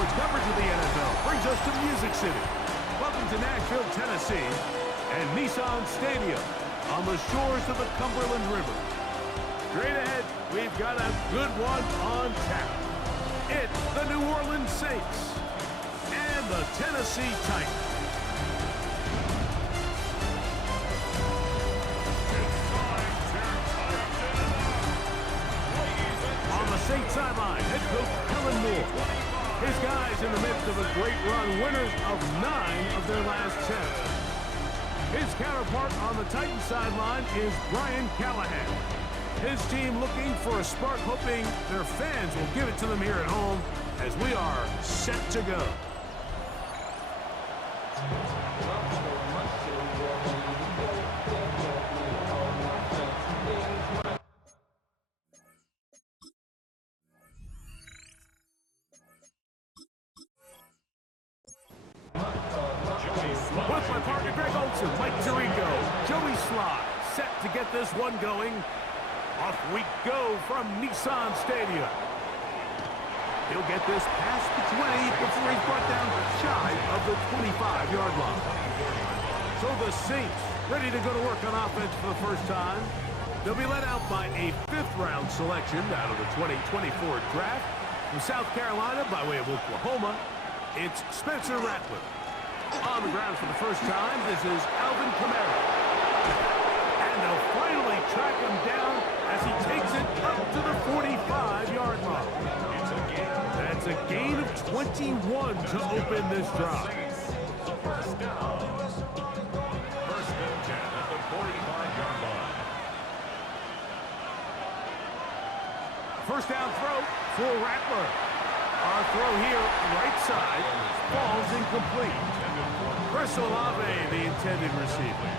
sports coverage of the NFL brings us to Music City. Welcome to Nashville, Tennessee, and Nissan Stadium on the shores of the Cumberland River. Straight ahead, we've got a good one on tap. It's the New Orleans Saints and the Tennessee Titans. Saints sideline, head coach Kellen Moore. His guys in the midst of a great run, winners of 9 of their last 10. His counterpart on the Titans sideline is Brian Callahan. His team looking for a spark, hoping their fans will give it to them here at home as we are set to go. Set to get this one going. Off we go from Nissan Stadium. He'll get this past the 20 before he's brought down shy of the 25-yard line. So the Saints ready to go to work on offense for the first time. They'll be led out by a 5th-round selection out of the 2024 draft. From South Carolina by way of Oklahoma, it's Spencer Rattler. On the ground for the first time, this is Alvin Kamara. And they'll finally track him down as he takes it up to the 45-yard mark. That's a gain of 21 to open this drive. First and 10 at the 45-yard line. First down throw for Rattler. Our throw here, right side, falls incomplete. Chris Olave, the intended receiver.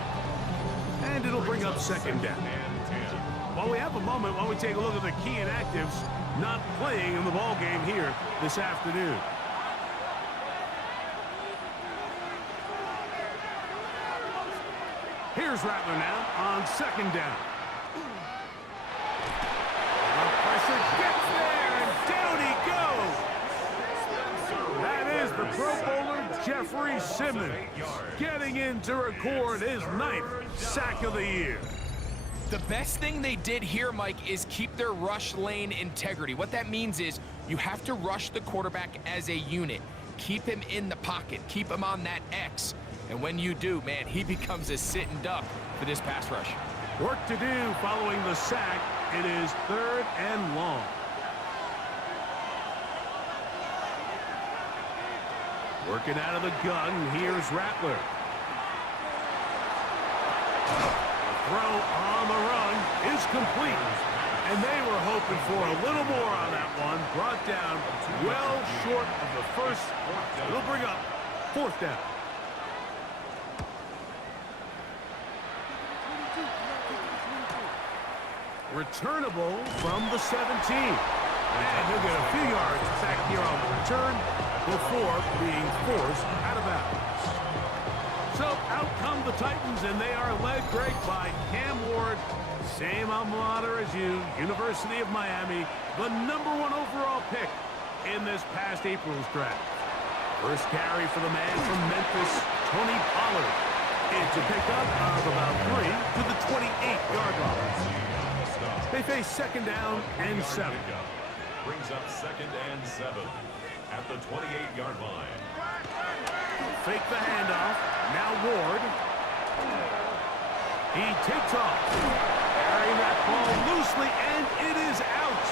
And it'll bring up second down. While we have a moment, while we take a look at the key inactives not playing in the ball game here this afternoon. Here's Rattler now on second down. The pressure gets there, and down he goes. That is the Pro Bowler Jeffrey Simmons getting in to record his 9th sack of the year. The best thing they did here, Mike, is keep their rush lane integrity. What that means is you have to rush the quarterback as a unit. Keep him in the pocket. Keep him on that X. And when you do, man, he becomes a sitting duck for this pass rush. Work to do following the sack. It is 3rd and long. Working out of the gun, here's Rattler. The throw on the run is complete. And they were hoping for a little more on that one. Brought down well short of the first. It'll bring up 4th down. Returnable from the 17. And he'll get a few yards back here on the return before being forced out of bounds. So out come the Titans, and they are led, Greg, by Cam Ward. Same alma mater as you, University of Miami, the #1 overall pick in this past April's draft. First carry for the man from Memphis, Tony Pollard. It's a pickup of about 3 to the 28-yard line. They face second down and 7. Brings up 2nd and 7 at the 28-yard line. Fake the handoff. Now Ward. He takes off. Carrying that ball loosely, and it is out.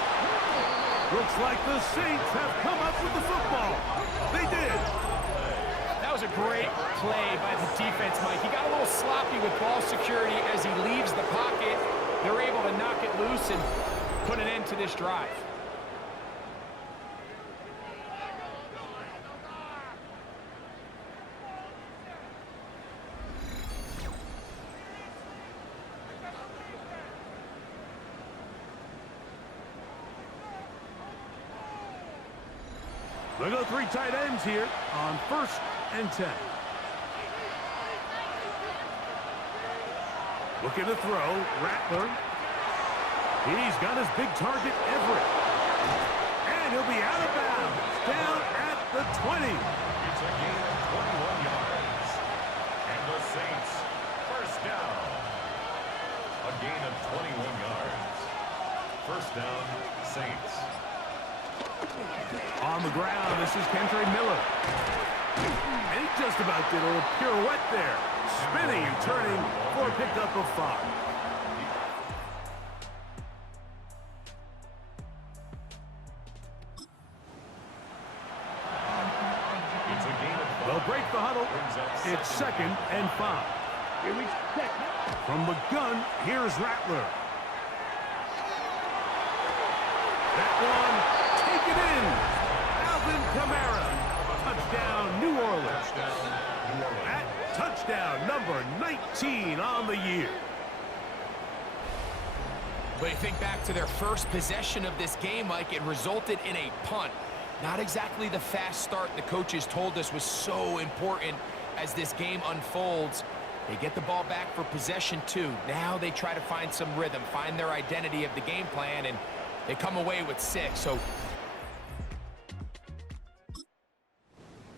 Looks like the Saints have come up with the football. They did. That was a great play by the defense, Mike. He got a little sloppy with ball security as he leaves the pocket. They're able to knock it loose and put an end to this drive. They go 3 tight ends here on 1st and 10. Looking to throw, Rattler. He's got his big target, Everett. And he'll be out of bounds, down at the 20. It's a gain of 21 yards. And the Saints, first down. A gain of 21 yards. First down, Saints. On the ground, this is Kentre Miller. And he just about did a little pirouette there. Spinning and turning for a pickup of 5. It's a gain of 5. They'll break the huddle. It's 2nd and 5. Here we go. From the gun, here's Rattler. That one, take it in. Alvin Kamara. Touchdown, New Orleans. That touchdown, number 19 on the year. But you think back to their first possession of this game, Mike, it resulted in a punt. Not exactly the fast start the coaches told us was so important as this game unfolds. They get the ball back for possession 2. Now they try to find some rhythm, find their identity of the game plan, and they come away with 6. So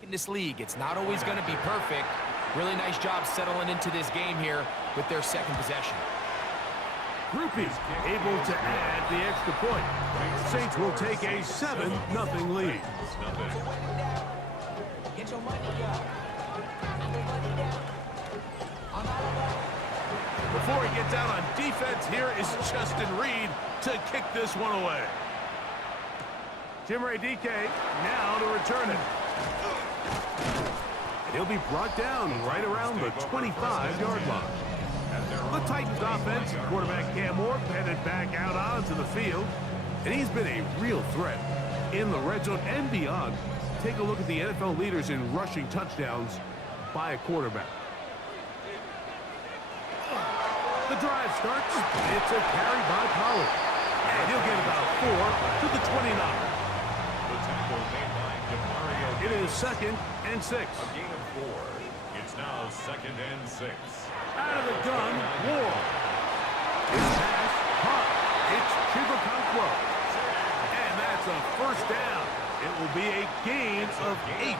in this league, it's not always going to be perfect. Really nice job settling into this game here with their 2nd possession. Groupies able to add the extra point. Saints will take a 7-0 lead. Get your money up. Before he gets out on defense, here is Justin Reed to kick this one away. Jim Ray DK now to return it. And he'll be brought down right around the 25-yard line. The Titans offense, quarterback Cam Moore headed back out onto the field. And he's been a real threat in the red zone and beyond. Take a look at the NFL leaders in rushing touchdowns by a quarterback. The drive starts. It's a carry by Pollard. And he'll get about 4 to the 29. The tackle made by DeMario. It is 2nd and 6. A gain of 4. It's now 2nd and 6. Out of the gun, Ward. His pass, caught. It's Chibukankwo. And that's a first down. It will be a gain of 8.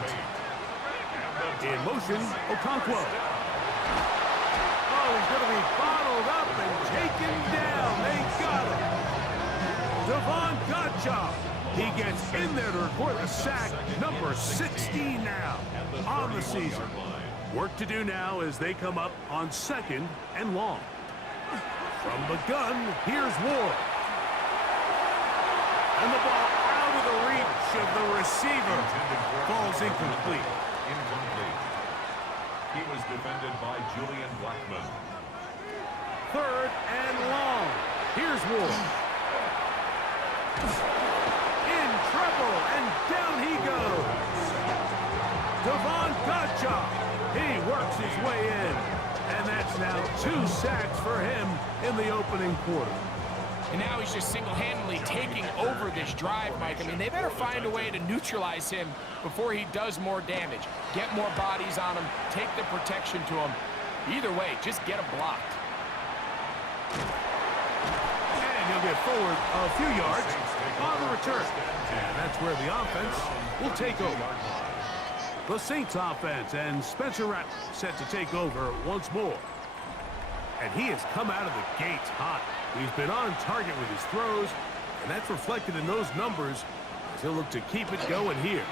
In motion, Okonkwo. Oh, he's going to be bottled up and taken down. They got him. Devon Gottschalk. He gets in there to record a sack, number 16 now on the season. Work to do now as they come up on 2nd and long. From the gun, here's Ward. And the ball out of the reach of the receiver. Falls incomplete. Incomplete. He was defended by Julian Blackman. 3rd and long. Here's Ward. In trouble, and down he goes. Devon Gottschalk. He works his way in. And that's now 2 sacks for him in the opening quarter. And now he's just single-handedly taking over this drive, Mike. I mean, they better find a way to neutralize him before he does more damage. Get more bodies on him, take the protection to him. Either way, just get him blocked. And he'll get forward a few yards on the return. And that's where the offense will take over. The Saints offense and Spencer Rattler set to take over once more. And he has come out of the gates hot. He's been on target with his throws, and that's reflected in those numbers. He'll look to keep it going here.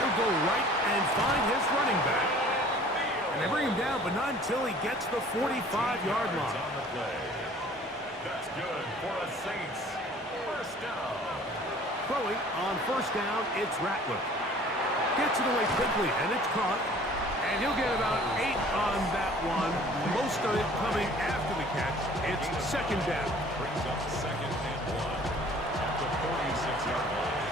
He'll go right and find his running back. And they bring him down, but not until he gets the 45-yard line. On the play. That's good for a Saints first down. Throwing on first down, it's Rattler. Gets it away quickly, and it's caught. And he'll get about 8 on that one. Most of it coming after the catch. It's 2nd down. Brings up 2nd and 1 at the 46-yard line.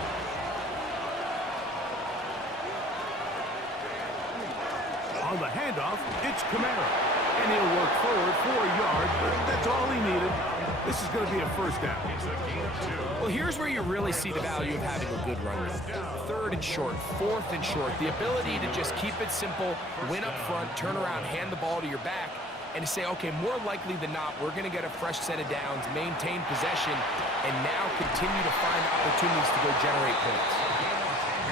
On the handoff, it's Kamara. And he'll work forward for a yard, but that's all he needed. This is going to be a first down. It's a gain of 2. Well, here's where you really see the value of having a good run. 3rd and short, 4th and short. The ability to just keep it simple, win up front, turn around, hand the ball to your back, and to say, okay, more likely than not, we're going to get a fresh set of downs, maintain possession, and now continue to find opportunities to go generate points.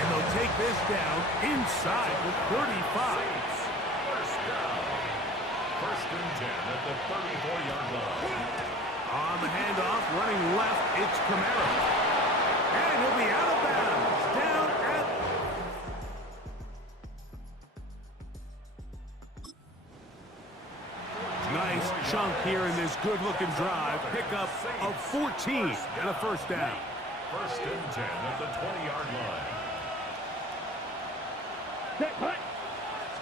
And they'll take this down inside the 35. First down. First and 10 at the 34-yard line. On the handoff, running left, it's Camara. And he'll be out of bounds. Down at... Nice chunk here in this good-looking drive. Pickup of 14 and a first down. First and 10 at the 20-yard line.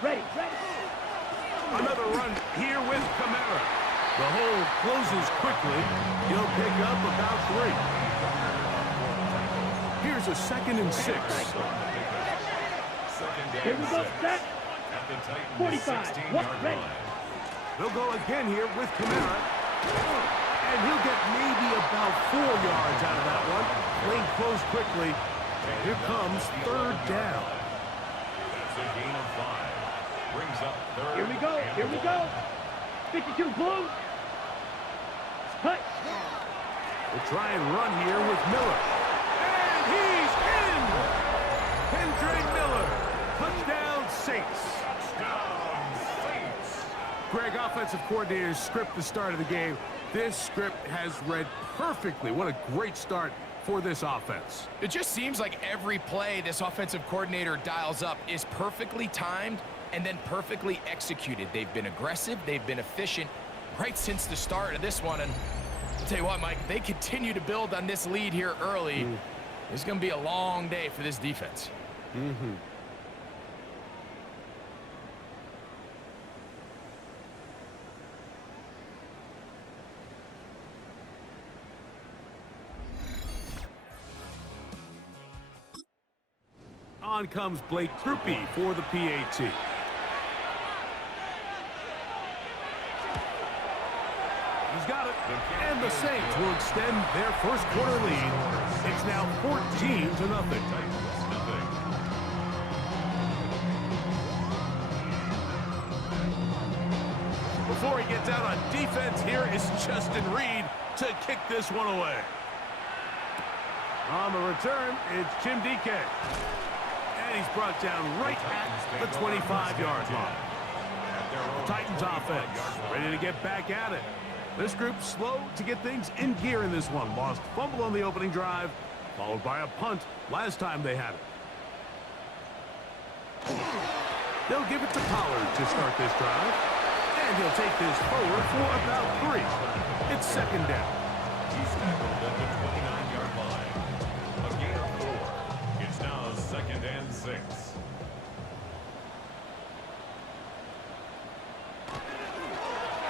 Ready. Another run here with Camara. The hole closes quickly. He'll pick up about 3. Here's a 2nd and 6. Second Here and we go, 6 set. at the Titans' 45. 16-yard Ready. line. They'll go again here with Camara. And he'll get maybe about 4 yards out of that one. Lane closed quickly. And here comes 3rd down. That's a gain of 5. Brings up 3rd. Here we go. and Here we 1. go. 52 blue. Cut. We'll try and run here with Miller. And he's in! Kendrick Miller. Touchdown, Saints. Touchdown, Saints. Greg, offensive coordinators script the start of the game. This script has read perfectly. What a great start for this offense. It just seems like every play this offensive coordinator dials up is perfectly timed and then perfectly executed. They've been aggressive, they've been efficient right since the start of this one. And I'll tell you what, Mike, they continue to build on this lead here early. It's going to be a long day for this defense. On comes Blake Krupe for the PAT. He's got it. And the Saints will extend their first quarter lead. It's now 14-0. Before he gets out on defense, here is Justin Reed to kick this one away. On the return, it's Jim DK. And he's brought down right at the 25-yard line. Titans offense ready to get back at it. This group slow to get things in gear in this one. Lost fumble on the opening drive, followed by a punt last time they had it. They'll give it to Pollard to start this drive. And he'll take this forward for about 3. It's 2nd down. He's tackled at the 29-yard line. A gain of 4. It's now 2nd and 6.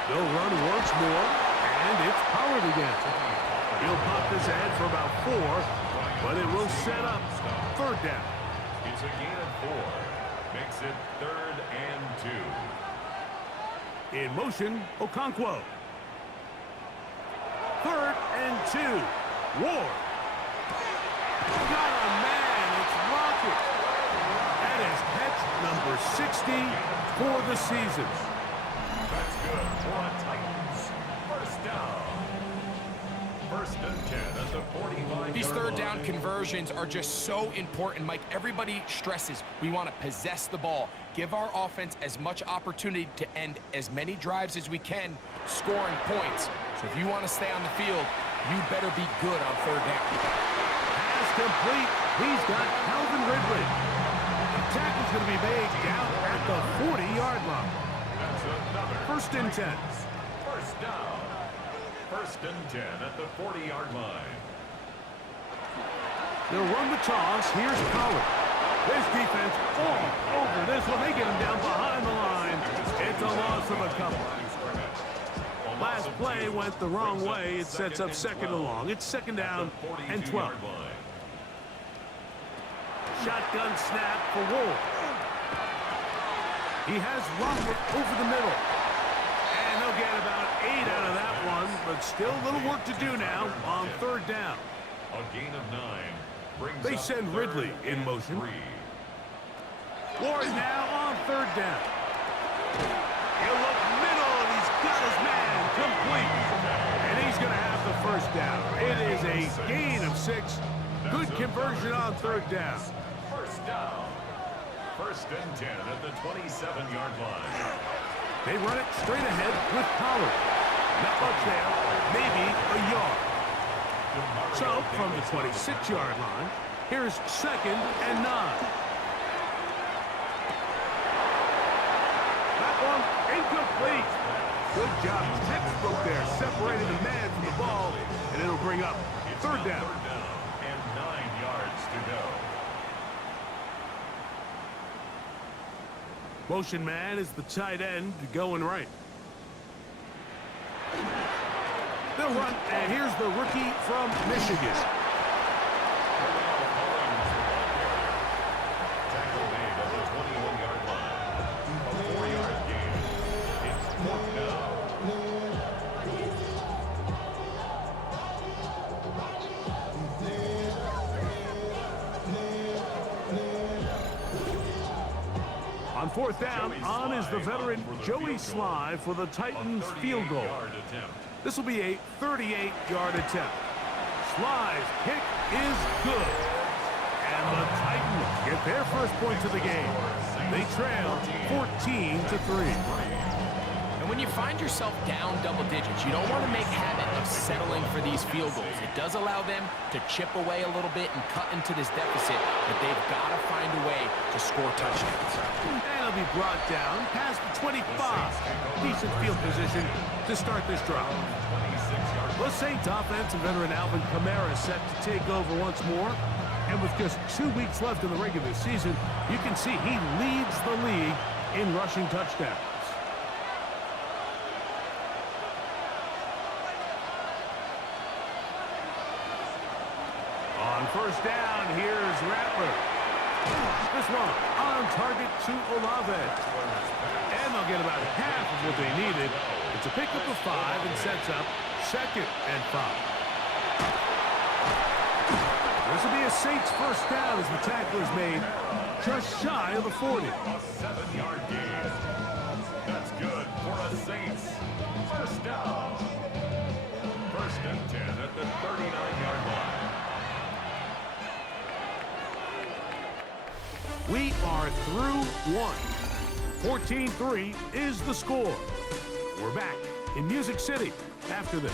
They'll run once more, and it's Pollard again. He'll pop this ahead for about 4, but it will set up 3rd down. It's a gain of 4. Makes it 3rd and 2. In motion, Okonkwo. 3rd and 2. Ward. Got a man. It's Rocket. That is catch number 60 for the season. That's good for the Titans. First down. 1st and 10 at the 45-yard These 3rd down line. conversions are just so important, Mike. Everybody stresses we want to possess the ball, give our offense as much opportunity to end as many drives as we can, scoring points. So if you want to stay on the field, you better be good on 3rd down. Pass complete. He's got Calvin Ridley. The tackle's going to be made down at the 40-yard line. That's another 1st and 10. First down. 1st and 10 at the 40-yard line. They'll run the toss. Here's Pollard. This defense all over this one. They get him down behind the line. It's a loss of a couple. Last play went the wrong way. It sets up 2nd and long. It's 2nd down and 12. Shotgun snap for Wolf. He has Rocket over the middle. And they'll get about 8 out of that one, but still a little work to do now on 3rd down. A gain of 9. Brings They up send 3rd Ridley in and motion. 3. Ward now on 3rd down. He'll look middle, and he's got his man complete. And he's going to have the 1st down. It is a gain of 6. Good conversion on 3rd down. First down. First and 10 at the 27-yard line. They run it straight ahead with Pollard. Not much there, maybe a yard. So, from the 26-yard line, here's 2nd and 9. That one incomplete. Good job. Textbook there, separating the man from the ball, and it'll bring up 3rd down. And 9 yards to go. Motion man is the tight end going right. They'll run, and here's the rookie from Michigan. Tackle made at the 21-yard line. A 4-yard gain. It's 4th down. On 4th down, on is the veteran Joey Sly for the Titans field goal. This will be a 38-yard attempt. Sly's kick is good. And the Titans get their first points of the game. They trail 14-3. And when you find yourself down double digits, you don't want to make habit of settling for these field goals. It does allow them to chip away a little bit and cut into this deficit, but they've got to find a way to score touchdowns. And it'll be brought down past the 25. Decent field position to start this drive. The Saints offense and veteran Alvin Kamara set to take over once more. And with just 2 weeks left in the regular season, you can see he leads the league in rushing touchdowns. On 1st down, here's Rattler. This one on target to Olave. And they'll get about half of what they needed. It's a pickup of 5 and sets up 2nd and 5. This will be a Saints first down as the tackle is made just shy of the 40. A 7-yard gain. That's good for a Saints first down. 1st and 10 at the 39-yard line. We are through one. 14-3 is the score. We're back in Music City after this.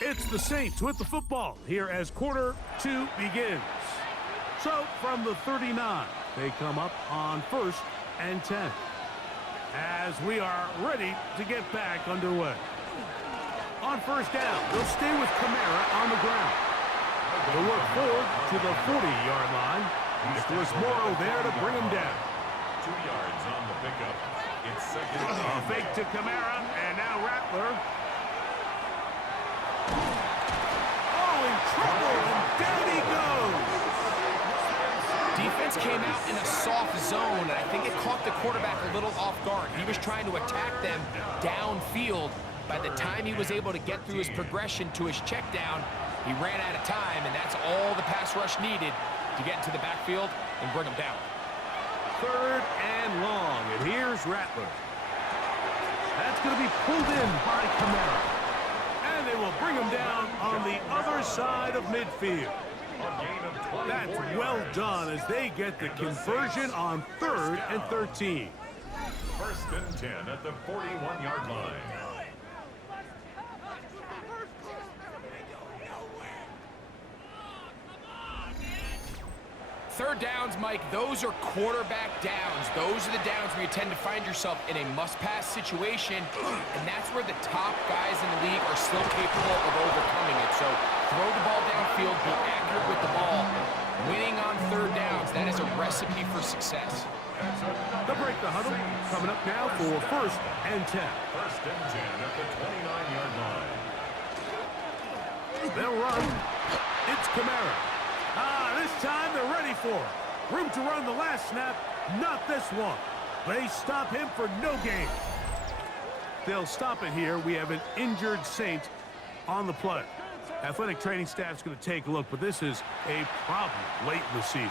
It's the Saints with the football here as quarter 2 begins. So from the 39, they come up on 1st and 10. As we are ready to get back underway. On 1st down, they'll stay with Kamara on the ground. They'll work forward to the 40-yard line. There's Morrow there to bring him down. 2 yards on the pickup. It's 2nd and 10. A fake to Kamara, and now Rattler. Oh, in trouble, and down he goes. Defense came out in a soft zone, and I think it caught the quarterback a little off guard. He was trying to attack them downfield. By the time he was able to get through his progression to his check down, he ran out of time, and that's all the pass rush needed to get into the backfield and bring him down. 3rd and long, and here's Rattler. That's going to be pulled in by Kamara. And they will bring him down on the other side of midfield. That's well done as they get the conversion on 3rd and 13. 1st and 10 at the 41-yard line. Third downs, Mike, those are quarterback downs. Those are the downs where you tend to find yourself in a must-pass situation, and that's where the top guys in the league are still capable of overcoming it. So throw the ball downfield, be accurate with the ball. Winning on 3rd downs, that is a recipe for success. They'll break the huddle. Coming up now for 1st and 10. 1st and 10 at the 29-yard line. They'll run. It's Kamara. This time they're ready for it. Room to run the last snap, not this one. They stop him for no gain. They'll stop it here. We have an injured Saint on the play. Athletic training staff's going to take a look, but this is a problem late in the season.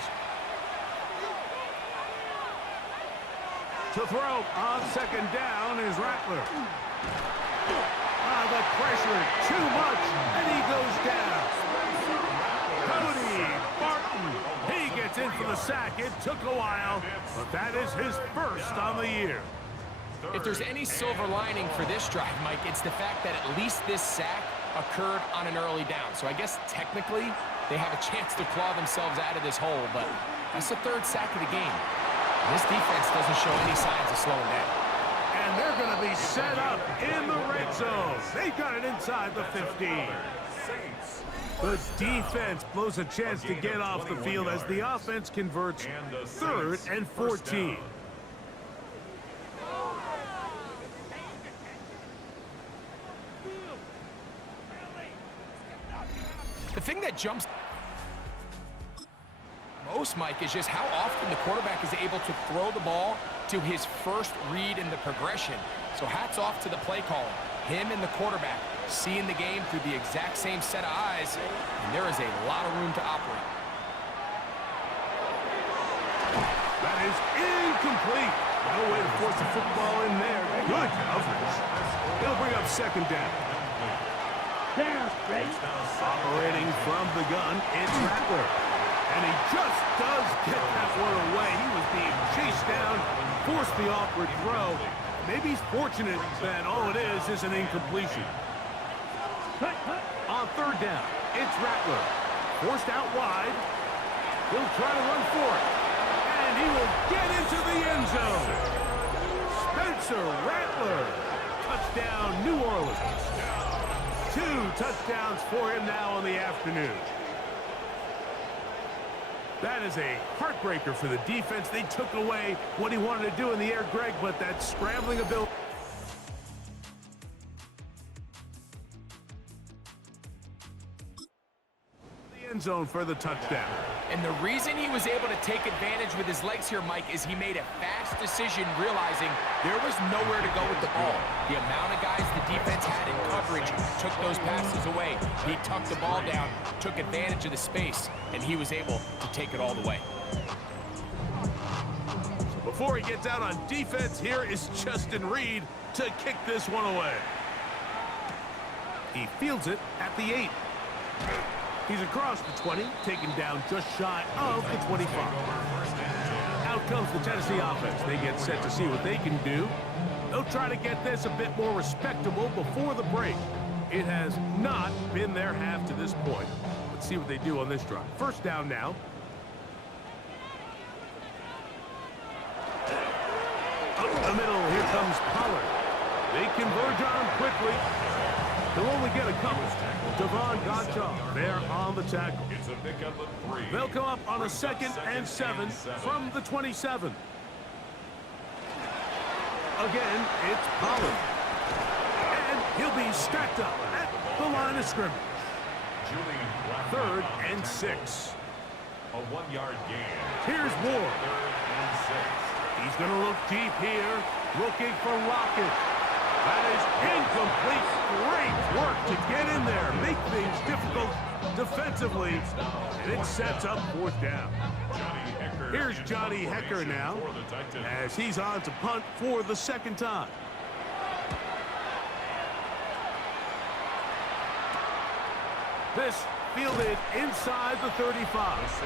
To throw on 2nd down is Rattler. The pressure, too much, and he goes down. Cody Barton, he gets in for the sack. It took a while, but that is his first on the year. If there's any silver lining for this drive, Mike, it's the fact that at least this sack occurred on an early down. So I guess technically they have a chance to claw themselves out of this hole, but that's the third sack of the game. This defense doesn't show any signs of slowing down. And they're going to be set up in the red zone. They got it inside the 15. The defense blows a chance to get off the field as the offense converts 3rd and 14. The thing that jumps most, Mike, is just how often the quarterback is able to throw the ball to his first read in the progression. So hats off to the play caller. Him and the quarterback seeing the game through the exact same set of eyes, and there is a lot of room to operate. That is incomplete. No way to force the football in there. Good coverage. They'll bring up 2nd down. Down, ready. Operating from the gun, it's Rattler. And he just does get that one away. He was being chased down, forced the awkward throw. Maybe he's fortunate that all it is an incompletion. On 3rd down, it's Rattler. Forced out wide. He'll try to run for it. And he will get into the end zone. Spencer Rattler. Touchdown, New Orleans. 2 touchdowns for him now on the afternoon. That is a heartbreaker for the defense. They took away what he wanted to do in the air, Greg, but that scrambling ability. The end zone for the touchdown. And the reason he was able to take advantage with his legs here, Mike, is he made a fast decision realizing there was nowhere to go with the ball. The amount of guys the defense had in coverage took those passes away. He tucked the ball down, took advantage of the space, and he was able to take it all the way. So before he gets out on defense, here is Justin Reed to kick this one away. He fields it at the 8. He's across the 20, taken down just shy of the 25. Out comes the Tennessee offense. They get set to see what they can do. They'll try to get this a bit more respectable before the break. It has not been their half to this point. Let's see what they do on this drive. 1st down now. Up the middle, here comes Pollard. They converge on him quickly. They'll only get a couple. Devon Gottschalk there on the tackle. It's a pickup of 3. They'll come up on a 2nd and 7 from the 27. Again, it's Pollard. And he'll be stacked up at the line of scrimmage. 3rd and 6. A 1-yard gain. Here's Ward. 3rd and 6. He's going to look deep here, looking for Lockett. That is incomplete. Great work to get in there, make things difficult defensively, and it sets up 4th down. Here's Johnny Hecker now, as he's on to punt for the 2nd time. This fielded inside the 35.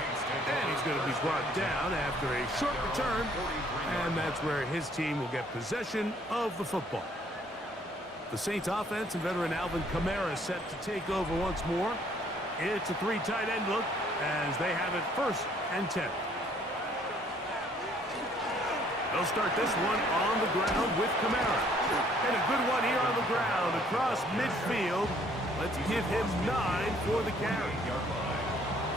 And he's going to be brought down after a short return, and that's where his team will get possession of the football. The Saints offense and veteran Alvin Kamara set to take over once more. It's a 3 tight end look as they have it 1st and 10. They'll start this one on the ground with Kamara. And a good one here on the ground across midfield. Let's give him 9 for the carry.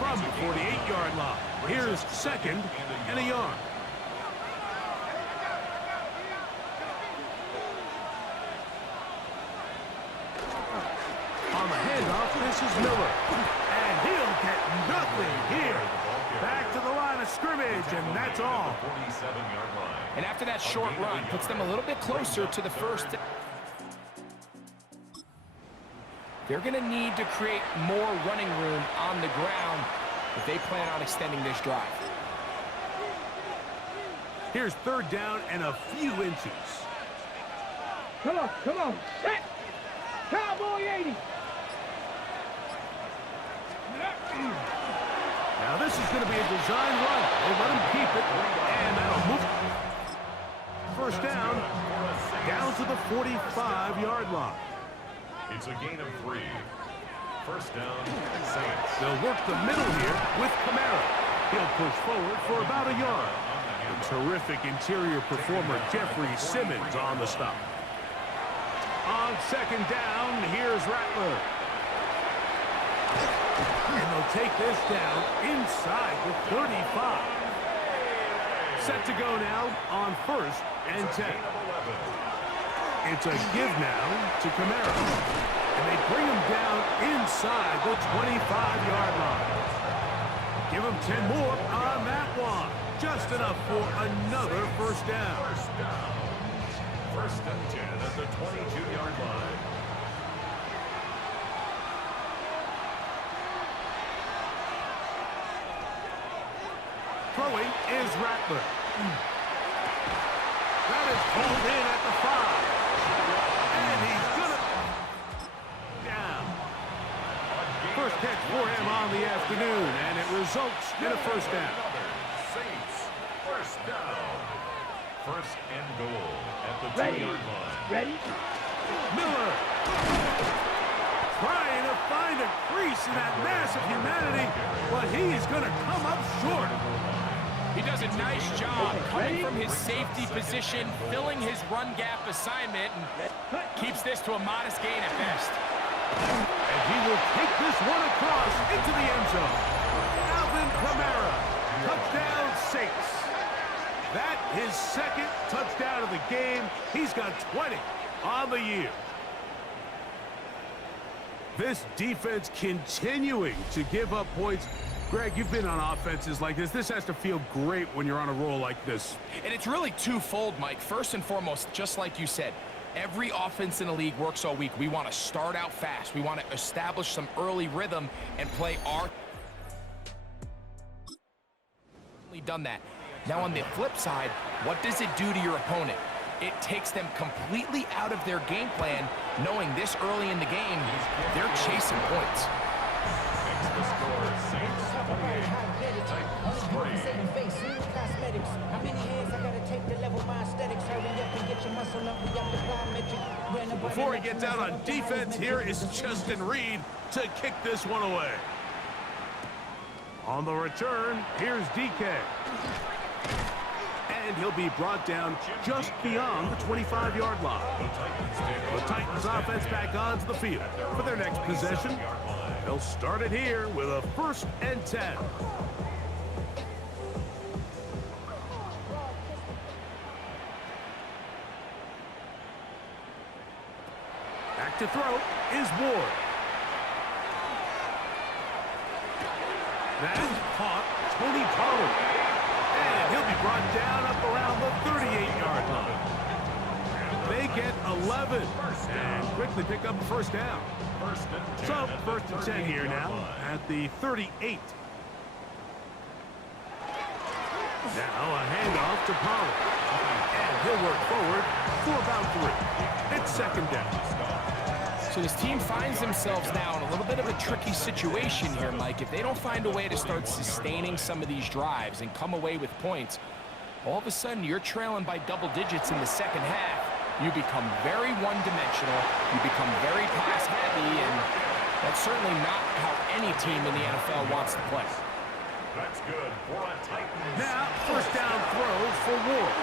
From the 48-yard line, here's 2nd and a yard. On the handoff, this is Miller. And he'll get nothing here. Back to the line of scrimmage, and that's all. And after that short run, puts them a little bit closer to the 1st. They're going to need to create more running room on the ground if they plan on extending this drive. Here's 3rd down and a few inches. Come on, set. Cowboy 80. Now this is going to be a design run. They let him keep it, and that'll move. First down to the 45-yard line. It's a gain of 3. First down, Saints. They'll work the middle here with Kamara. He'll push forward for about a yard. The terrific interior performer Jeffrey Simmons on the stop. On second down, here's Rattler. And they'll take this down inside the 35. Set to go now on first and 10. It's a give now to Kamara. And they bring him down inside the 25-yard line. Give him 10 more on that one. Just enough for another first down. First and 10 at the 22-yard line. Throwing is Rattler. That is pulled in at the 5. And he's gonna down. First catch for him on the afternoon, and it results in a first down. Saints, first down. First and goal at the 2-yard line. Ready? Miller trying to find a crease in that mass of humanity, but he's going to come up short. He does a nice job coming from his safety position, filling his run gap assignment, and keeps this to a modest gain at best. And he will take this one across into the end zone. Alvin Kamara, touchdown Saints. That his second touchdown of the game. He's got 20 on the year. This defense continuing to give up points. Greg, you've been on offenses like this. This has to feel great when you're on a roll like this. And it's really twofold, Mike. First and foremost, just like you said, every offense in the league works all week. We want to start out fast. We want to establish some early rhythm and play our... done that. Now on the flip side, what does it do to your opponent? It takes them completely out of their game plan, knowing this early in the game, they're chasing points. Makes the score, Saints 28, Titans 3. How many hands I gotta take to level my aesthetics? Hurry up and get your muscle up. We got the biometric. Before he gets out on defense, here is Justin Reed to kick this one away. On the return, here's DK. And he'll be brought down just beyond the 25-yard line. The Titans offense back onto the field for their next possession. They'll start it here with a first and 10. Back to throw is Ward. That's caught Tony Pollard. And he'll be brought down up around the 38-yard line. They get 11 and quickly pick up a first down. So, first and 10 here now at the 38. Now a handoff to Pollard. And he'll work forward for about 3. It's second down. So this team finds themselves now in a little bit of a tricky situation here, Mike. If they don't find a way to start sustaining some of these drives and come away with points, all of a sudden you're trailing by double digits in the second half. You become very one-dimensional, you become very pass-heavy, and that's certainly not how any team in the NFL wants to play. That's good for a Titans. Now, first down throw for Ward.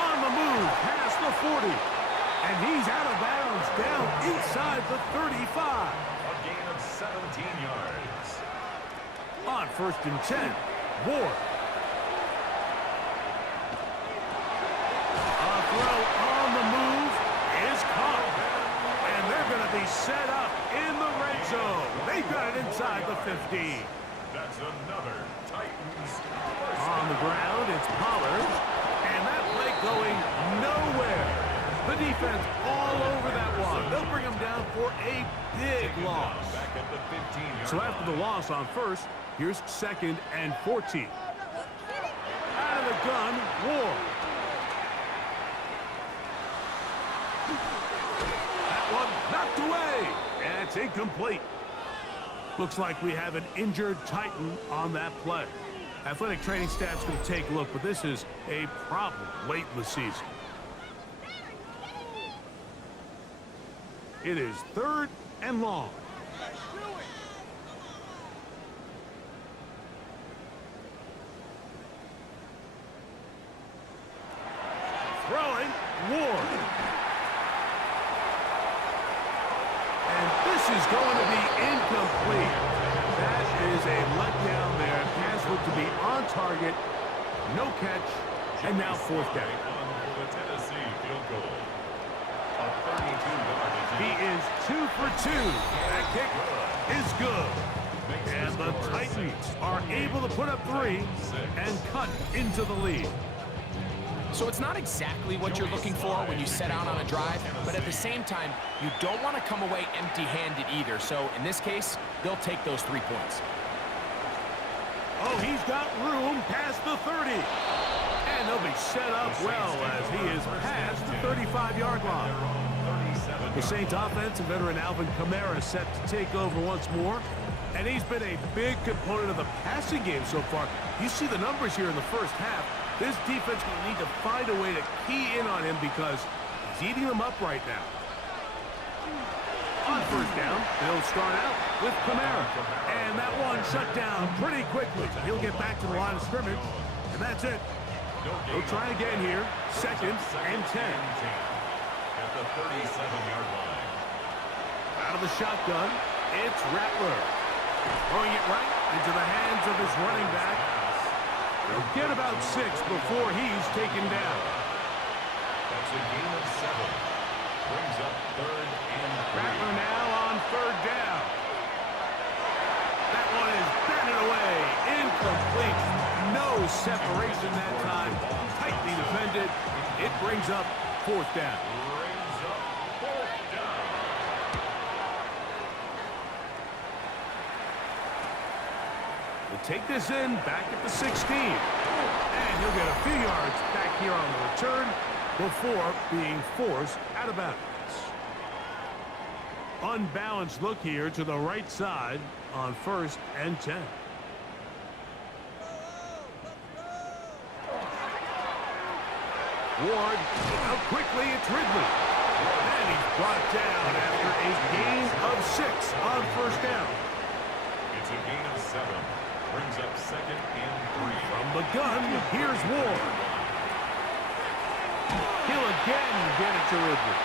On the move, past the 40. And he's out of bounds, down inside the 35. A gain of 17 yards. On first and 10, Ward. A throw on the move is caught. And they're going to be set up in the red zone. They got it inside the 15. That's another Titans. On the ground, it's Pollard. And that play going nowhere. The defense all over that one. They'll bring him down for a big loss. Back at the 15-yard So after the loss on first, here's second and 14. Out of the gun, Ward. away. And it's incomplete. Looks like we have an injured Titan on that play. Athletic training staff's going to take a look, but this is a problem late in the season. It is 3rd and long. Throwing, Ward. And this is going to be incomplete. That is a letdown there. Pass looked to be on target. No catch. And now 4th down. For the Tennessee field goal. A 32-yard attempt. He is 2 for 2. That kick is good. And the Titans are able to put up 3 and cut into the lead. So it's not exactly what you're looking for when you set out on a drive, but at the same time, you don't want to come away empty-handed either. So in this case, they'll take those 3 points. Oh, he's got room past the 30. And they'll be set up well as he is past the 35-yard line. The Saints offense and veteran Alvin Kamara set to take over once more. And he's been a big component of the passing game so far. You see the numbers here in the first half. This defense will need to find a way to key in on him because he's eating them up right now. On 1st down, they'll start out with Kamara. And that one shut down pretty quickly. He'll get back to the line of scrimmage, and that's it. They'll try again here. 2nd and 10. At the 37-yard line. Out of the shotgun, it's Rattler. Throwing it right into the hands of his running back. They'll get about 6 before he's taken down. That's a gain of 7. Brings up 3rd and 3. Rattler now on 3rd down. That one is batted away. Incomplete. No separation that time. Tightly defended. It brings up 4th down. Brings up 4th down. We'll take this in back at the 16. And he'll get a few yards back here on the return before being forced out of bounds. Unbalanced look here to the right side on 1st and 10. Ward, out quickly, it's Ridley. And he's brought down after a gain of 6 on 1st down. It's a gain of 7. Brings up 2nd and 3. From the gun, here's Ward. He'll again get it to Ridley.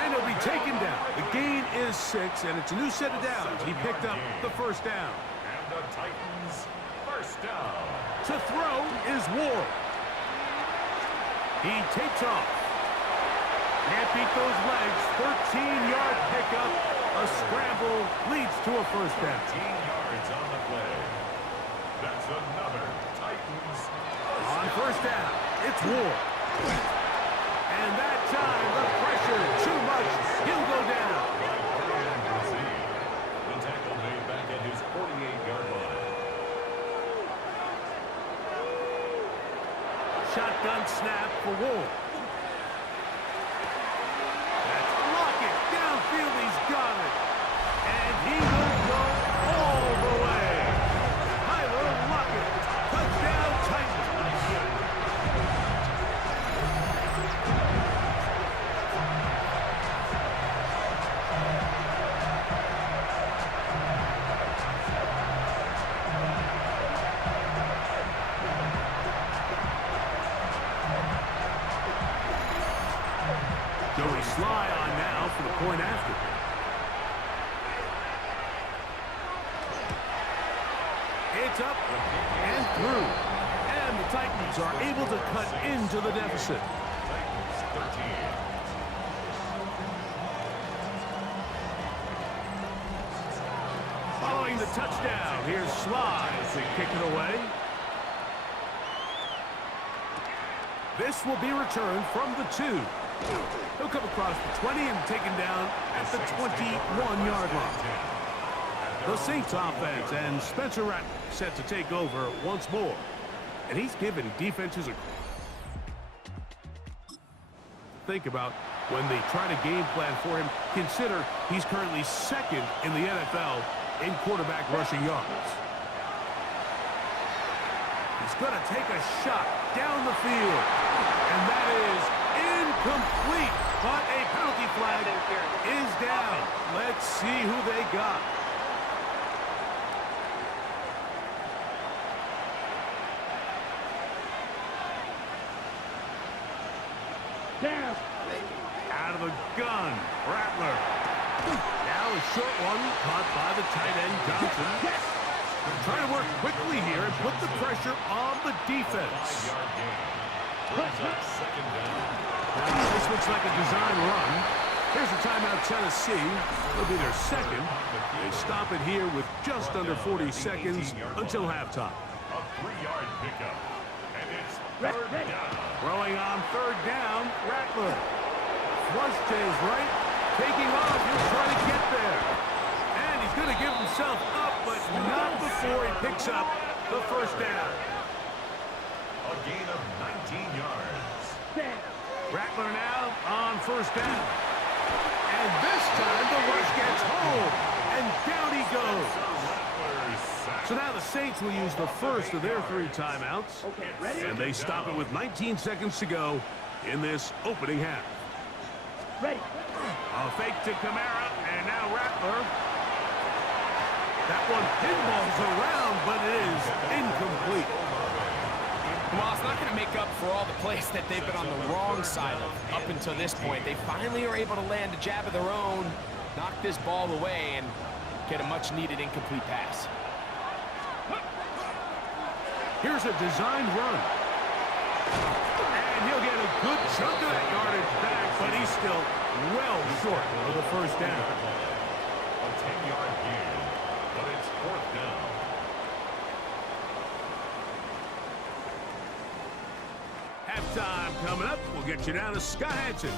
And he'll be taken down. The gain is 6, and it's a new set of downs. He picked up the 1st down. And the Titans 1st down. To throw is Ward. He takes off. Can't beat those legs. 13-yard pickup. A scramble leads to a 1st down. 15 yards on the play. That's another Titans. On 1st down, it's Ward. And that time, the pressure, too much. He'll go down. The tackle made back at his 48-yard line. Shotgun snap for Ward. That's Lockett. Downfield, he's got it. And he will go all the way. Tyler Lockett. Touchdown, Titans. Joey Sly on now for the point after. It's up and through. And the Titans are able to cut into the deficit. Titans 13. Following the touchdown, here's Sly to kick it away. This will be returned from the 2. He'll come across the 20 and taken down at the 21-yard line. The Saints offense and Spencer Rattler set to take over once more. And he's given defenses a think about When they try to game plan for him, consider he's currently second in the NFL in quarterback rushing yards. He's going to take a shot down the field. And that is incomplete. But a penalty flag is down. Let's see who they got. Down. Out of the gun, Rattler. Now a short one caught by the tight end Johnson. They're trying to work quickly here and put the pressure on the defense. 5-yard gain. Brings up second down. Now, this looks like a design run. Here's a timeout, Tennessee. It'll be their second. They stop it here with just under 40 seconds until halftime. A 3-yard pickup. And it's third down. Throwing on third down, Rattler. Flush to his right, taking off, he'll try to get there. And he's going to give himself up, but not before he picks up the first down. A gain of 19 yards. Rattler now on first down. And this time the rush gets home, and down he goes. So now the Saints will use the first of their 3 timeouts, and they stop it with 19 seconds to go in this opening half. Ready. A fake to Kamara, and now Rattler. That one pinballs around, but it is incomplete. Well, it's not going to make up for all the plays that they've been on the wrong side of up until this point. They finally are able to land a jab of their own, knock this ball away, and get a much-needed incomplete pass. Here's a designed run. And he'll get a good chunk of that yardage back, but he's still well short of the first down. A 10-yard gain, but it's fourth down. Halftime coming up. We'll get you down to Scott Hansen.